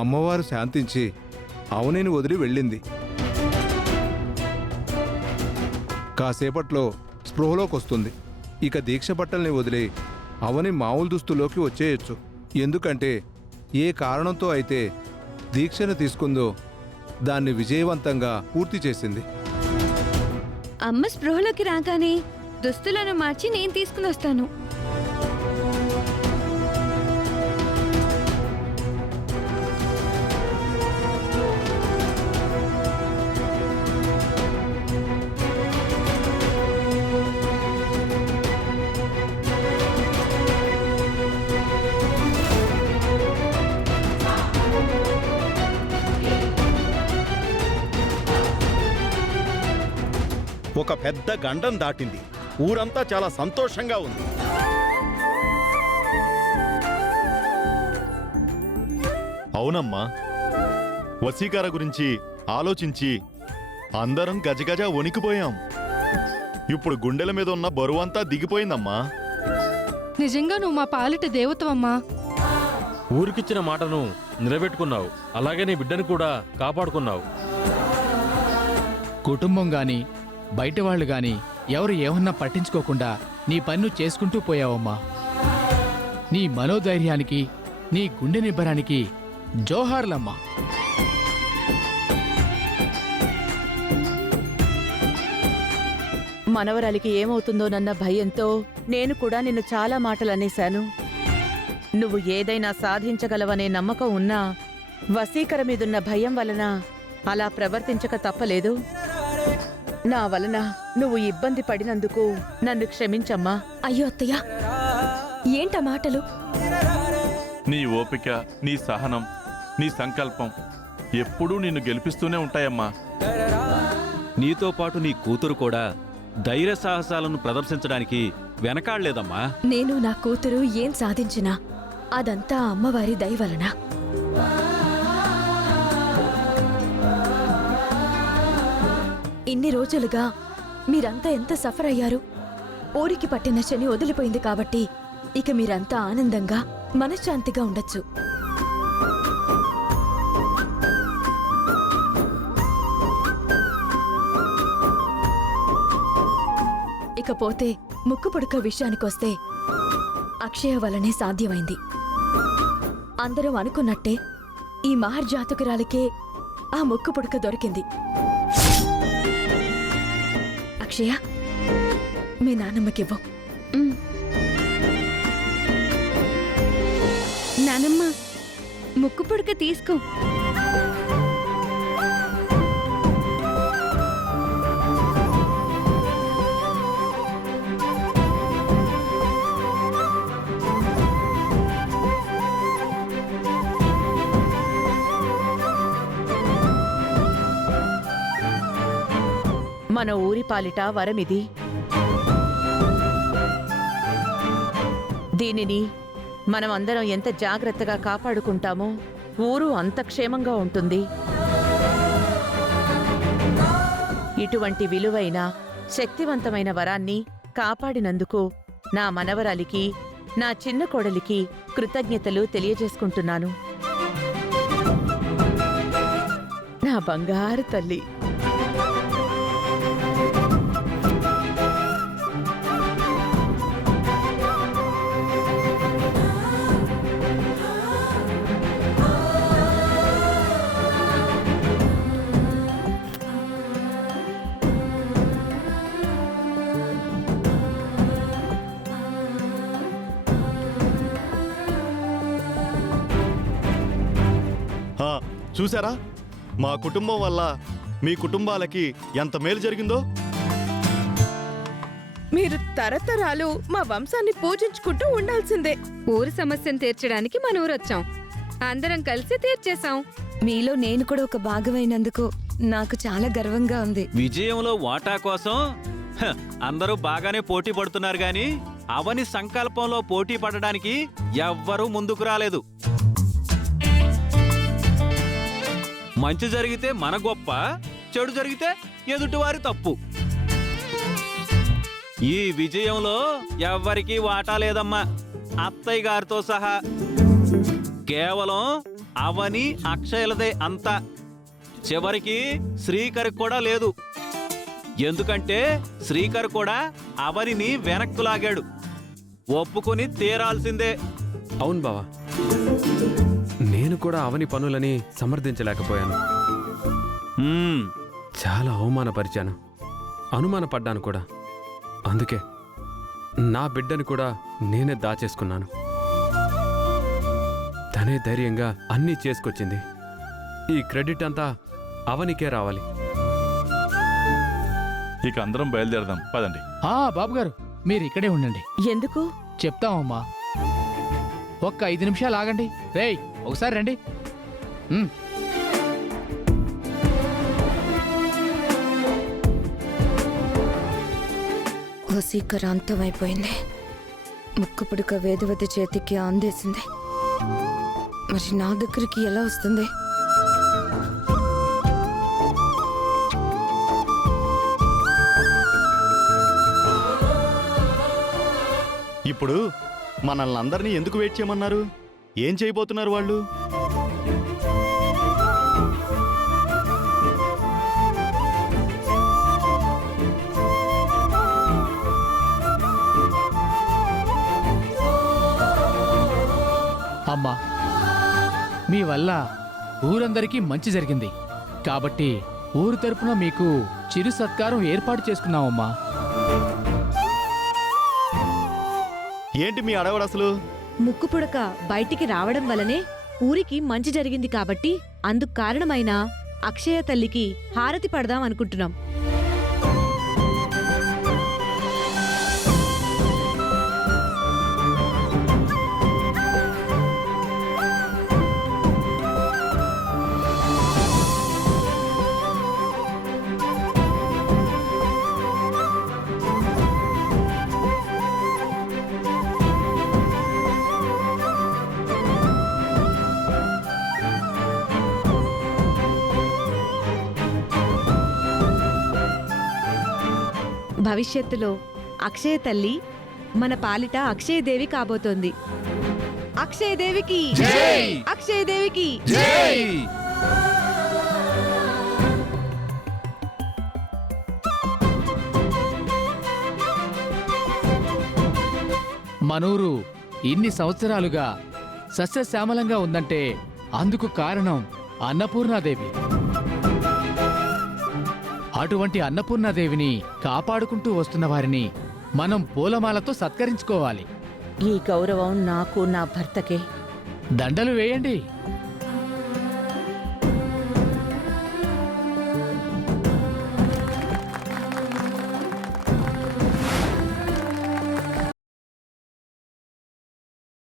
అమ్మవారు శాంతించి అవనిని వదిలి వెళ్ళింది. కాసేపట్లో స్పృహలోకొస్తుంది. ఇక దీక్ష బట్టల్ని వదిలి అవని మామూలు దుస్తులోకి వచ్చేయచ్చు. ఎందుకంటే ఏ కారణంతో అయితే దీక్షను తీసుకుందో దాన్ని విజయవంతంగా పూర్తి చేసింది. అమ్మ స్పృహలోకి రాగానే దుస్తులను మార్చి నేను తీసుకుని వస్తాను. ఒక పెద్ద గండం దాటింది. ఊరంతా చాలా సంతోషంగా ఉంది. అవునమ్మా, వశీకర గురించి ఆలోచించి అందరం గజగజ వణికిపోయాం. ఇప్పుడు గుండెల మీద ఉన్న బరువంతా దిగిపోయిందమ్మా. నిజంగా నువ్వు మా పాలిట దేవతవమ్మా. ఊరికిచ్చిన మాటను నిలబెట్టుకున్నావు. అలాగే నీ బిడ్డను కూడా కాపాడుకున్నావు. కుటుంబం గాని బయట వాళ్ళు గాని ఎవరు ఏమన్నా పట్టించుకోకుండా నీ పన్ను చేసుకుంటూ పోయావమ్మా. నీ మనోధైర్యానికి, నీ గుండె నిబ్బరానికి జోహార్లమ్మా. మనవరాలికి ఏమవుతుందోనన్న భయంతో నేను కూడా నిన్ను చాలా మాటలు అనేశాను. నువ్వు ఏదైనా సాధించగలవనే నమ్మకం ఉన్నా వశీకర మీదున్న భయం వలన అలా ప్రవర్తించక తప్పలేదు. నా వలన నువ్వు ఇబ్బంది పడినందుకు నన్ను క్షమించమ్మా. అయ్యో అత్తయ్య, ఏంట మాటలు? నీ ఓపిక, నీ సహనం, నీ సంకల్పం ఎప్పుడూ నిన్ను గెలిపిస్తూనే ఉంటాయమ్మా. నీతో పాటు నీ కూతురు కూడా ధైర్య సాహసాలను ప్రదర్శించడానికి వెనకాడలేదమ్మా. నేను నా కూతురు ఏం సాధించినా అదంతా అమ్మవారి దయ వలన. ఇన్ని రోజులుగా మీరంతా ఎంత సఫర్ అయ్యారు. ఊరికి పట్టిన శని వదిలిపోయింది కాబట్టి ఇక మీరంతా ఆనందంగా మనశ్శాంతిగా ఉండొచ్చు. ఇకపోతే ముక్కు పుడక విషయానికొస్తే అక్షయ వలనే సాధ్యమైంది. అందరం అనుకున్నట్టే ఈ మహర్జాతకురాలికే ఆ ముక్కు పుడక దొరికింది. అక్షయ, మీ నానమ్మకివ్వు. నానమ్మ, ముక్కు పుడక తీసుకో. మన ఊరి పాలిట వరమిది. దీనిని మనం అందరం ఎంత జాగ్రత్తగా కాపాడుకుంటామో ఊరు అంత క్షేమంగా ఉంటుంది. ఇటువంటి విలువైన శక్తివంతమైన వరాన్ని కాపాడినందుకు నా మనవరాలికి, నా చిన్న కోడలికి కృతజ్ఞతలు తెలియజేసుకుంటున్నాను. నా బంగారు తల్లి. చూసారా, మా కుటుంబం వల్ల మీ కుటుంబాలకి ఎంత మేలు జరిగిందో. మీరు తరతరాలు మా వంశాన్ని పూజించుకుంటూ ఉండాల్సిందే. ఊరి సమస్యను తీర్చడానికి మన ఊరొచ్చాం. అందరం కలిసి తీర్చేశాం. మీలో నేను కూడా ఒక భాగమైనందుకు నాకు చాలా గర్వంగా ఉంది. విజయంలో వాటా కోసం అందరూ బాగానే పోటీ పడుతున్నారు గాని అవని సంకల్పంలో పోటీ పడడానికి ఎవ్వరూ ముందుకు రాలేదు. మంచి జరిగితే మన గొప్ప, చెడు జరిగితే ఎదుటివారి తప్పు. ఈ విజయంలో ఎవ్వరికీ వాటా లేదమ్మా, అత్తయ్య గారితో సహా. కేవలం అవని అక్షయలదే అంతా. చివరికి శ్రీకర్ కూడా లేదు. ఎందుకంటే శ్రీకర్ కూడా అవనిని వెనక్కు లాగాడు. ఒప్పుకొని తీరాల్సిందే. అవును బావా, నేను కూడా అవని పనులని సమర్థించలేకపోయాను. హ్మ్, చాలా అవమానపరిచాను, అనుమానపడ్డాను కూడా. అందుకే నా బిడ్డని కూడా నేనే దాచేసుకున్నాను. తనే ధైర్యంగా అన్నీ చేసుకొచ్చింది. ఈ క్రెడిట్ అంతా అవనికే రావాలి. ఇక అందరం బయలుదేరదాం పదండి. బాబుగారు, మీరు ఇక్కడే ఉండండి, ఎందుకు? చెప్తామమ్మా. ఒక్క 5 నిమిషాలు ఆగండి. రేయ్, ఒకసారి రండి. ఉమ్. వసీకర అంతమైపోయింది. ముక్కుపుడక వేదవతి చేతికి అందేసింది. మరి నా దగ్గరికి ఎలా వస్తుంది? ఇప్పుడు మనల్ని అందరినీ ఎందుకు వెయిట్ చేయమన్నారు? ఏం చేయబోతున్నారు వాళ్ళు? అమ్మా, మీ వల్ల ఊరందరికీ మంచి జరిగింది కాబట్టి ఊరు తరపున మీకు చిరు సత్కారం ఏర్పాటు చేసుకున్నామమ్మా. ఏంటి మీ అడవడు అసలు? ముక్కుపుడక బయటికి రావడం వలనే ఊరికి మంచి జరిగింది కాబట్టి అందుకు కారణమైన అక్షయ తల్లికి హారతి పడదాం అనుకుంటున్నాం. భవిష్యత్తులో అక్షయ తల్లి మన పాలిట అక్షయదేవి కాబోతోంది. అక్షయదేవికి అక్షయదేవికి మనూరు ఇన్ని సంవత్సరాలుగా సస్యశ్యామలంగా ఉందంటే అందుకు కారణం అన్నపూర్ణాదేవి. అటువంటి అన్నపూర్ణాదేవిని కాపాడుకుంటూ వస్తున్న వారిని మనం పూలమాలతో సత్కరించుకోవాలి. ఈ గౌరవం నాకు, నా భర్తకే. దండలు వేయండి.